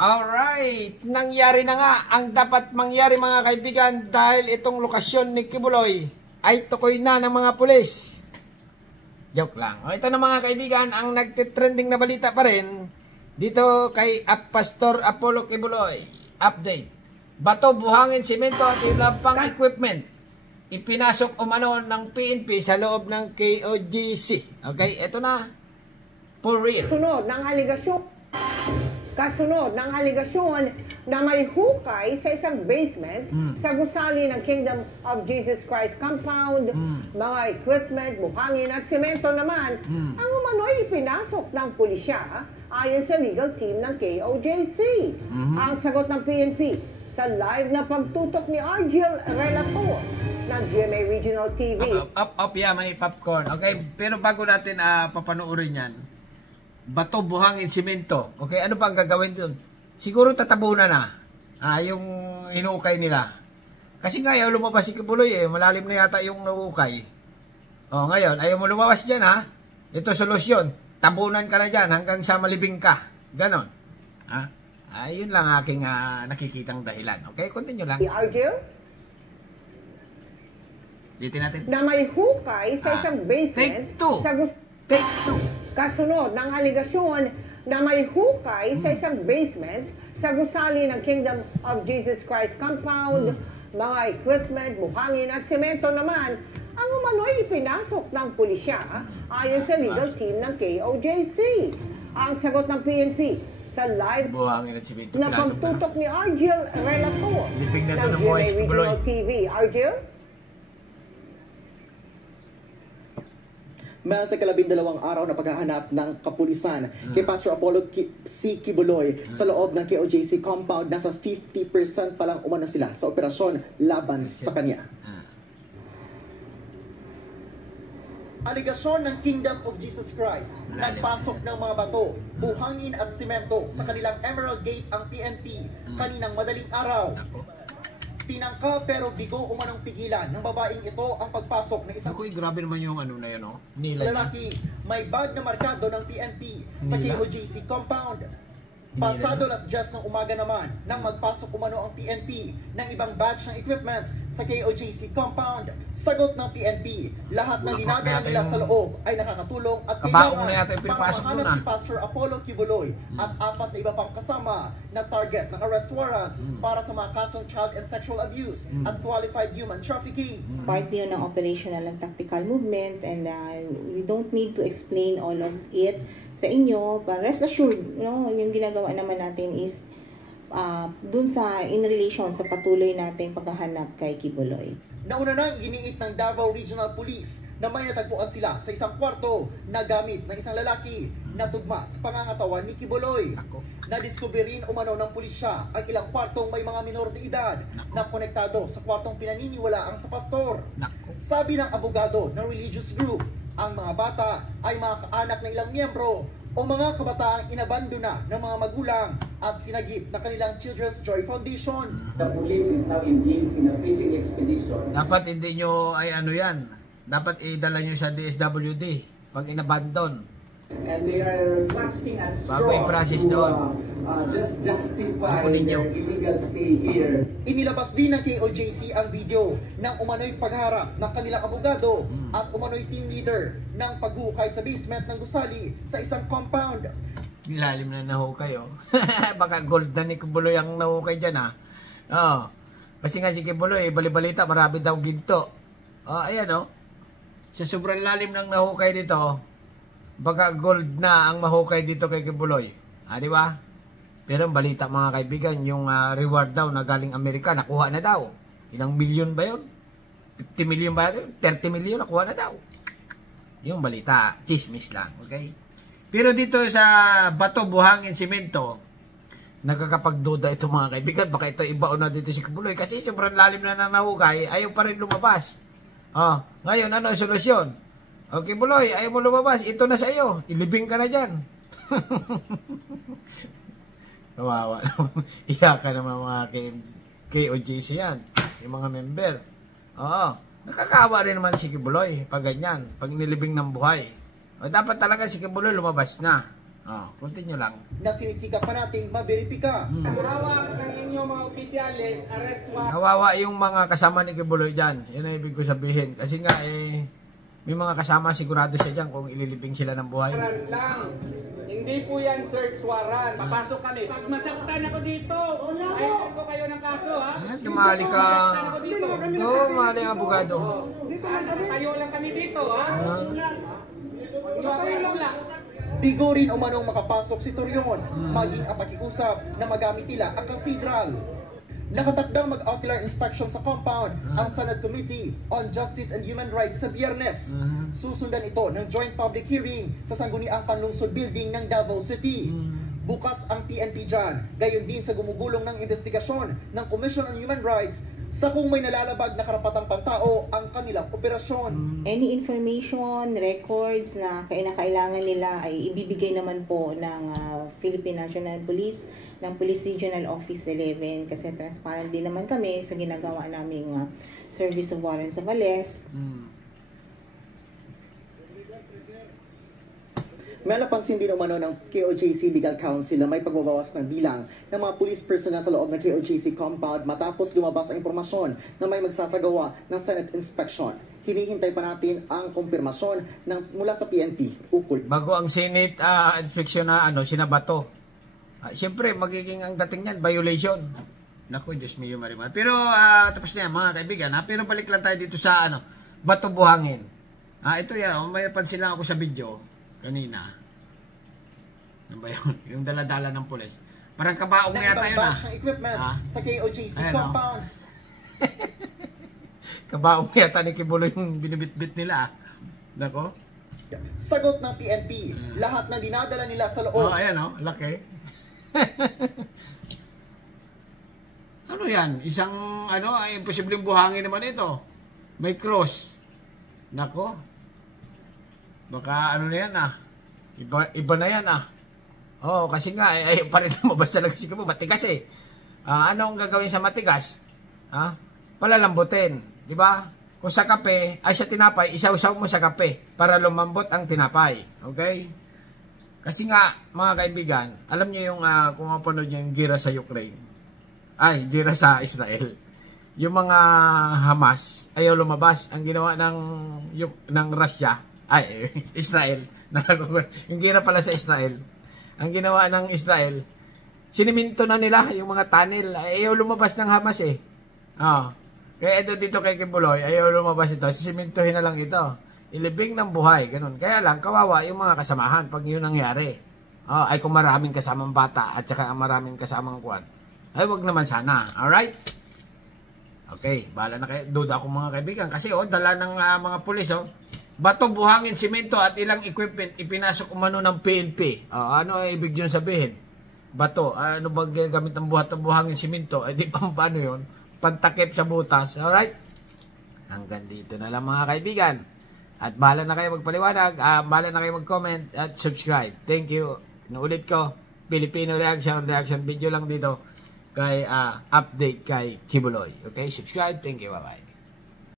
Alright, nangyari na nga ang dapat mangyari mga kaibigan dahil itong lokasyon ni Kibuloy ay tukoy na ng mga pulis. Joke lang. O, ito na mga kaibigan ang nagtitrending na balita pa rin dito kay Pastor Apollo Kibuloy. Update. Bato, buhangin, simento at ilang pang equipment ipinasok umano ng PNP sa loob ng KOGC. Okay, ito na. For real. Kasunod ng aligasyon na may hukay sa isang basement sa gusali ng Kingdom of Jesus Christ compound, mga equipment, buhangin at semento naman ang umano'y ipinasok ng pulisya ayon sa legal team ng KOJC. Ang sagot ng PNP sa live na pagtutok ni Argel Relator ng GMA Regional TV. Mani popcorn. Okay, pero bago natin papanoorin yan, bato, buhangin, simento. Okay, ano pa ang gagawin doon? Siguro tatabunan na yung hinukay nila. Kasi nga ayaw lumabas si Kibuloy malalim na yata yung nahukay. Ngayon, ayaw mo lumabas dyan Ito solusyon. Tabunan ka na dyan hanggang sa malibing ka. Ganon. Ayun lang aking nakikitang dahilan. Okay, continue lang. Si Argel? Dito natin. Na may hukay sa isang basement. Take two. Kasunod ng aligasyon na may hukay sa isang basement sa gusali ng Kingdom of Jesus Christ compound, mga equipment, buhangin at semento naman ang umano'y ipinasok ng pulisya ayon sa legal team ng KOJC. Ang sagot ng PNP sa live na pagtutok ni Argel Relator ng GMA Regional TV. Argel? Maya sa ika-12 araw na paghahanap ng kapulisan kay Pastor Apollo C. Kibuloy sa loob ng KOJC compound, nasa 50% pa lang umano sila sa operasyon laban sa kanya. Aligasyon ng Kingdom of Jesus Christ, nagpasok ng mga bato, buhangin at simento sa kanilang Emerald Gate ang PNP kaninang madaling araw. Tinangka pero bigo umanong pigilan ng babaeng ito ang pagpasok ng isang grabe naman yung ano na yan, lalaki. May bag na markado ng PNP sa KOJC compound. Pasado las 10 ng umaga naman nang magpasok umano ang PNP ng ibang batch ng equipment sa KOJC compound. Sagot ng PNP, lahat ng dinadala nila sa loob ay nakakatulong at kailangan para mahanap si Pastor Apollo Kibuloy at 4 na iba pang kasama na target ng arrest warrant para sa mga kasong child and sexual abuse at qualified human trafficking. Part yun ng operational and tactical movement, and we don't need to explain all of it sa inyo, but rest assured, yung ginagawa naman natin is dun sa in relation sa patuloy nating paghahanap kay Kibuloy. Nauna nang giniit ng Davao Regional Police na may natagpuan sila sa isang kwarto na gamit ng isang lalaki na tugma sa pangangatawan ni Kibuloy. Nadiskubre rin umano ng pulisya ang ilang kwartong may mga minor de edad na konektado sa kwartong pinaniniwalaang sa pastor. Sabi ng abogado ng religious group, ang mga bata ay mga kaanak ng ilang miyembro o mga kabataang inabandona ng mga magulang at sinagip na kanilang Children's Joy Foundation. The police is now engaged in a fishing expedition. Dapat hindi nyo ay yan. Dapat idala nyo sa DSWD pag inabandon. And they are grasping at straws to just justify their illegal stay here. Inilabas din ng KOJC ang video ng umano'y pagharap ng kanilang abogado at umano'y team leader ng paghukay sa basement ng gusali sa isang compound. Lalim na nahukay Baka gold na ni Kibuloy ang nahukay dyan Kasi nga si Kibuloy, balibalita, marami daw ginto. Ayan sa sobrang lalim ng nahukay dito, baka gold na ang mahukay dito kay Kibuloy. Di ba? Pero ang balita mga kaibigan, yung reward daw na galing Amerika, nakuha na daw. Ilang milyon ba yun? 50 million ba yun? 30 million nakuha na daw. Yung balita, chismis lang. Okay? Pero dito sa bato, buhangin, simento, nagkakapagduda ito mga kaibigan. Baka ito ibaon na dito si Kibuloy. Kasi sobrang lalim na nahukay, ayaw pa rin lumabas. Ngayon, ano ang solusyon? Okay, Kibuloy, ayaw mo lumabas. Ito na sa iyo. Ilibing ka na dyan. Kawawa naman. Iyakan naman mga KOJC yan. Yung mga member. Nakakawa rin naman si Kibuloy pag ganyan. Pag nilibing ng buhay. Dapat talaga si Kibuloy lumabas na. Continue lang. na sinisikap pa nating maberipika. Hawak ng inyong mga opisyalis, arrest warrant Kawawa yung mga kasama ni Kibuloy dyan. Yun ang ibig ko sabihin. Kasi nga may mga kasama sigurado siya dyan kung ililibing sila ng buhay. lang. Hindi po yan search warrant. Papasok kami. Pag masaktan ako dito, ayaw ko kayo ng kaso, ha? Tumali ka. Tumali ang abogado. Tayo lang kami dito, ha? Tayo lang. Bigo rin umanong makapasok si Torion, maging ang pakiusap na magamit nila ang cathedral. Nakatakdang mag-ocular inspection sa compound ang Senate Committee on Justice and Human Rights sa Biyernes. Susundan ito ng joint public hearing sa Sangguniang Panlungsod Building ng Davao City. Bukas ang PNP dyan, gayon din sa gumugulong ng investigasyon ng Commission on Human Rights sa kung may nalalabag na karapatang pantao ang kanilang operasyon. Any information, records na kailangan nila ay ibibigay naman po ng Philippine National Police, ng Police Regional Office 11 kasi transparent din naman kami sa ginagawa naming service of warrants of arrest. May napansin din umano ng KOJC Legal Counsel na may pagbabawas ng bilang ng mga police personnel sa loob ng KOJC compound matapos lumabas ang impormasyon na may magsasagawa ng Senate inspection. Hinihintay pa natin ang kumpirmasyon mula sa PNP ukol. Bago ang Senate inspection na sinabato. Siyempre, magiging ang dating yan, violation. Naku, Diyos mio Marimar. Pero tapos na yan mga kaibigan. Pero balik lang tayo dito sa bato buhangin. Ito yan, may napansin lang ako sa video kanina. Ano ba yun? Yung dala-dala ng pulis. Parang kabaong yata yun ng equipment sa KOJC compound. Kabaong yata ni Kibuloy yung binibitbit nila. Nako. Sagot ng PNP, lahat na dinadala nila sa loob. Ayan laki. Ano yan? Isang ay imposibleng buhangin naman ito. May cross. Nako. Baka na yan Iba na yan kasi nga ayaw pa rin lumabas talaga si Kibuloy. Matigas ano ang gagawin sa matigas? Palalambutin. Diba? Kung sa kape, ay sa tinapay, isaw-saw mo sa kape para lumambot ang tinapay. Okay? Kasi nga, mga kaibigan, alam niyo yung kung mapanood niyo yung gira sa Ukraine. Gira sa Israel. Yung mga Hamas, ayaw lumabas. Ang ginawa ng Russia, Israel. Yung gira pala sa Israel. Ang ginawa ng Israel, siniminto na nila yung mga tunnel. Ayaw lumabas ng Hamas Kaya dito kay Kibuloy, ayaw lumabas ito. Sisimintuhin na lang ito. Ilibing ng buhay. Ganun. Kaya lang, kawawa yung mga kasamahan pag yun nangyari. Ay kung maraming kasamang bata at saka maraming kasamang kuwan. Ay wag naman sana. Alright? Okay, bahala na kayo. Duda ako mga kaibigan. Kasi dala ng mga pulis bato, buhangin, simento at ilang equipment ipinasok umano ng PNP. Ano ay ibig yun sabihin? Bato, ano ba ginagamit ng buhangin, simento? Di paano yun? Pantakip sa butas. Alright? Hanggang dito na lang mga kaibigan. At bahala na kayo magpaliwanag. Bahala na kayo mag-comment at subscribe. Thank you. Naulit ko, Filipino reaction video lang dito kay update kay Kibuloy. Okay? Subscribe. Thank you. Bye-bye.